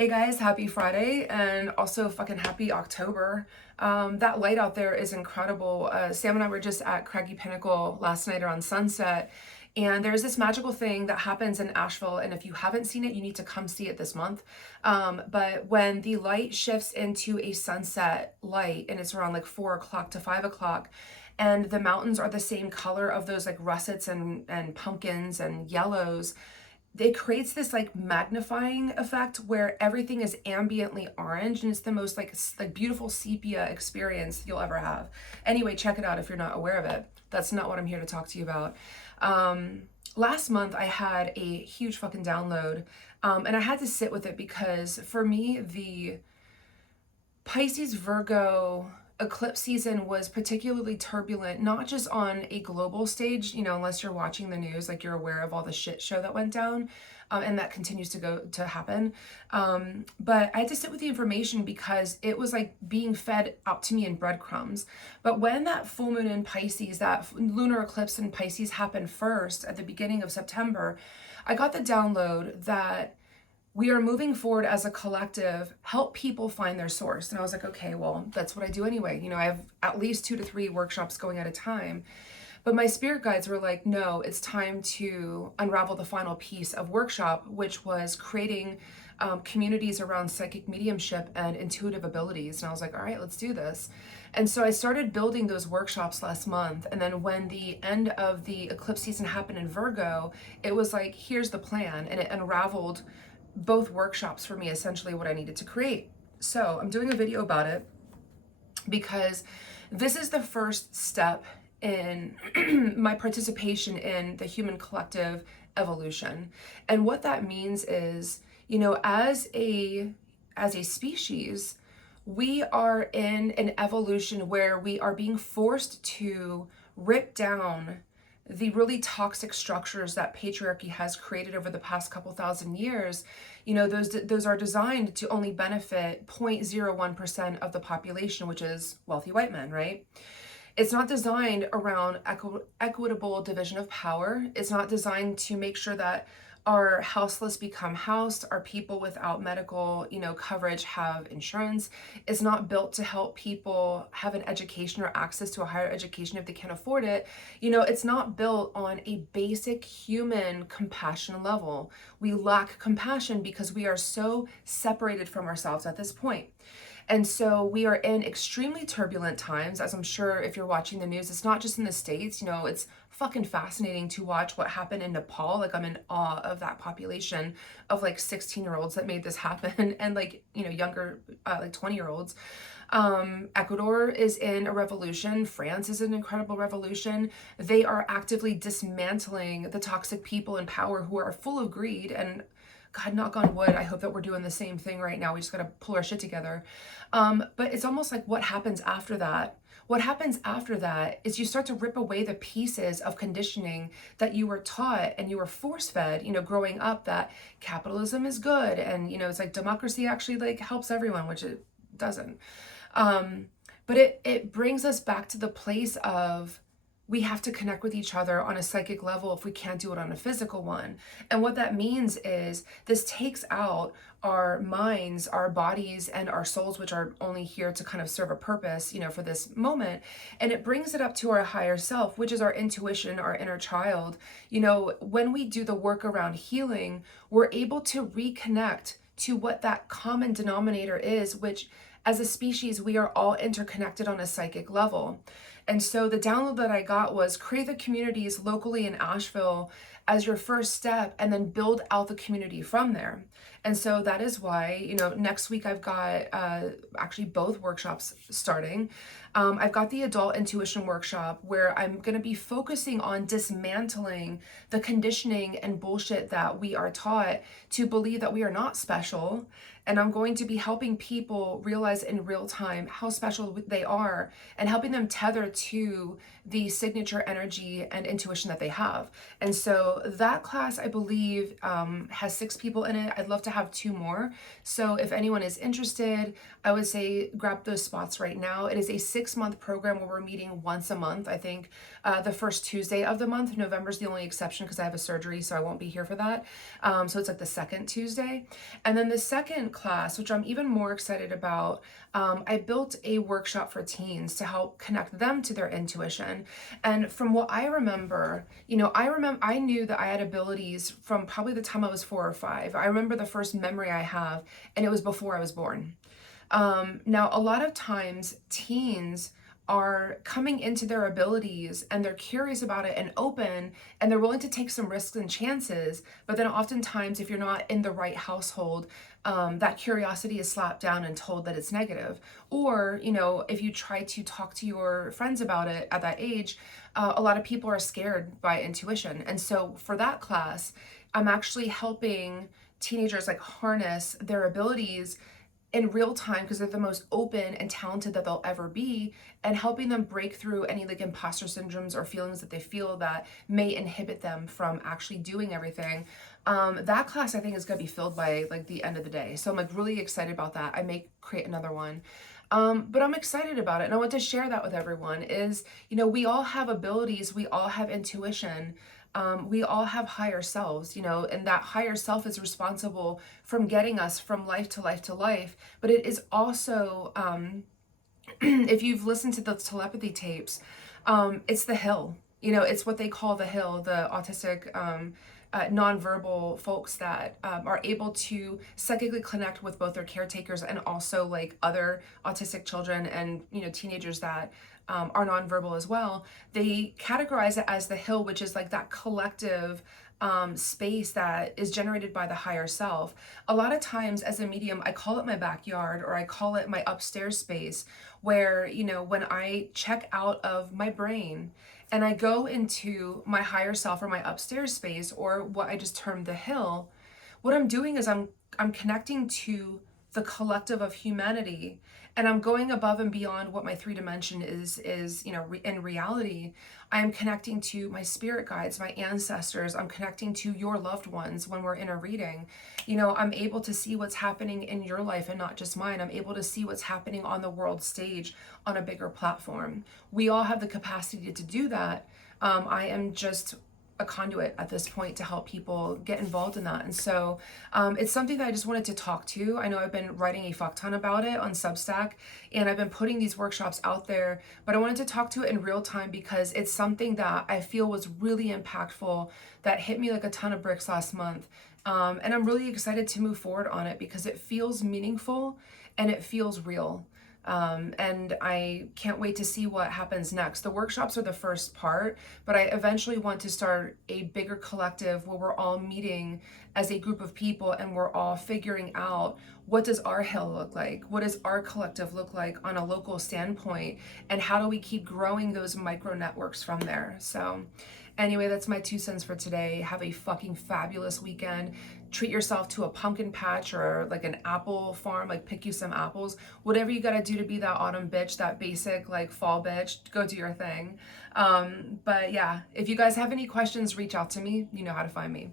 Hey guys, happy Friday and also fucking happy October. That light out there is incredible. Sam and I were just at Craggy Pinnacle last night around sunset, and there's this magical thing that happens in Asheville. And if you haven't seen it, you need to come see it this month. But when the light shifts into a sunset light, and it's around like 4 o'clock to 5 o'clock, and the mountains are the same color of those like russets and pumpkins and yellows, it creates this like magnifying effect where everything is ambiently orange, and it's the most like beautiful sepia experience you'll ever have. Anyway, check it out if you're not aware of it. That's not what I'm here to talk to you about. Last month I had a huge fucking download, and I had to sit with it because for me the Pisces Virgo eclipse season was particularly turbulent, not just on a global stage, unless you're watching the news, like you're aware of all the shit show that went down, and that continues to happen. But I had to sit with the information because it was like being fed out to me in breadcrumbs. But when that full moon in Pisces, that lunar eclipse in Pisces happened first at the beginning of September, I got the download that we are moving forward as a collective, help people find their source. And I was like, okay, well, that's what I do anyway. I have at least 2 to 3 workshops going at a time. But my spirit guides were like, no, it's time to unravel the final piece of workshop, which was creating communities around psychic mediumship and intuitive abilities. And I was like, all right, let's do this. And so I started building those workshops last month. And then when the end of the eclipse season happened in Virgo, it was like, here's the plan. And it unraveled both workshops for me, essentially what I needed to create. So I'm doing a video about it because this is the first step in my participation in the human collective evolution. And what that means is, as a species, we are in an evolution where we are being forced to rip down the really toxic structures that patriarchy has created over the past couple thousand years. Those are designed to only benefit 0.01% of the population, which is wealthy white men, right? It's not designed around equitable division of power. It's not designed to make sure that our houseless become housed, our people without medical, coverage have insurance. It's not built to help people have an education or access to a higher education if they can't afford it. It's not built on a basic human compassion level. We lack compassion because we are so separated from ourselves at this point. And so we are in extremely turbulent times, as I'm sure if you're watching the news, it's not just in the States, it's fucking fascinating to watch what happened in Nepal. Like, I'm in awe of that population of like 16-year-olds that made this happen and like, younger, like 20-year-olds. Ecuador is in a revolution. France is an incredible revolution. They are actively dismantling the toxic people in power who are full of greed. And God, knock on wood, I hope that we're doing the same thing right now. We just got to pull our shit together. But it's almost like what happens after that? What happens after that is you start to rip away the pieces of conditioning that you were taught and you were force-fed, growing up, that capitalism is good. And, it's like democracy actually like helps everyone, which it doesn't. But it brings us back to the place of, we have to connect with each other on a psychic level if we can't do it on a physical one. And what that means is this takes out our minds, our bodies, and our souls, which are only here to kind of serve a purpose, for this moment. And it brings it up to our higher self, which is our intuition, our inner child. When we do the work around healing, we're able to reconnect to what that common denominator is, which as a species, we are all interconnected on a psychic level. And so the download that I got was create the communities locally in Asheville as your first step, and then build out the community from there. And so that is why, next week I've got actually both workshops starting. I've got the adult intuition workshop where I'm going to be focusing on dismantling the conditioning and bullshit that we are taught to believe that we are not special. And I'm going to be helping people realize in real time how special they are and helping them tether to the signature energy and intuition that they have. And so So that class, I believe, has 6 people in it. I'd love to have 2 more. So if anyone is interested, I would say grab those spots right now. It is a 6-month program where we're meeting once a month. I think the first Tuesday of the month. November's the only exception because I have a surgery, so I won't be here for that. So it's like the second Tuesday. And then the second class, which I'm even more excited about, I built a workshop for teens to help connect them to their intuition. And from what I remember, I knew that I had abilities from probably the time I was 4 or 5. I remember the first memory I have, and it was before I was born. Now, a lot of times teens are coming into their abilities and they're curious about it and open and they're willing to take some risks and chances. But then oftentimes, if you're not in the right household, that curiosity is slapped down and told that it's negative. Or, if you try to talk to your friends about it at that age, a lot of people are scared by intuition. And so for that class, I'm actually helping teenagers like harness their abilities in real time because they're the most open and talented that they'll ever be, and helping them break through any like imposter syndromes or feelings that they feel that may inhibit them from actually doing everything. That class I think is going to be filled by like the end of the day, so I'm like really excited about that. I may create another one. But I'm excited about it, and I want to share that with everyone. Is, we all have abilities, we all have intuition, we all have higher selves, and that higher self is responsible from getting us from life to life to life. But it is also, if you've listened to the telepathy tapes, it's the hill. It's what they call the hill, the autistic, nonverbal folks that are able to psychically connect with both their caretakers and also like other autistic children and teenagers that are nonverbal as well. They categorize it as the hill, which is like that collective space that is generated by the higher self. A lot of times as a medium, I call it my backyard, or I call it my upstairs space, where, when I check out of my brain and I go into my higher self or my upstairs space, or what I just termed the hill, what I'm doing is I'm connecting to the collective of humanity, and I'm going above and beyond what my 3 dimension is in reality. I am connecting to my spirit guides, my ancestors. I'm connecting to your loved ones when we're in a reading. I'm able to see what's happening in your life and not just mine. I'm able to see what's happening on the world stage on a bigger platform. We all have the capacity to do that. I am just a conduit at this point to help people get involved in that. And so it's something that I just wanted to talk to. I know I've been writing a fuck ton about it on Substack, and I've been putting these workshops out there, but I wanted to talk to it in real time because it's something that I feel was really impactful, that hit me like a ton of bricks last month. And I'm really excited to move forward on it because it feels meaningful and it feels real. And I can't wait to see what happens next. The workshops are the first part, but I eventually want to start a bigger collective where we're all meeting as a group of people and we're all figuring out, what does our hill look like? What does our collective look like on a local standpoint? And how do we keep growing those micro networks from there? So anyway, that's my 2 cents for today. Have a fucking fabulous weekend. Treat yourself to a pumpkin patch or like an apple farm, like pick you some apples. Whatever you gotta do to be that autumn bitch, that basic like fall bitch, go do your thing. But yeah, if you guys have any questions, reach out to me. You know how to find me.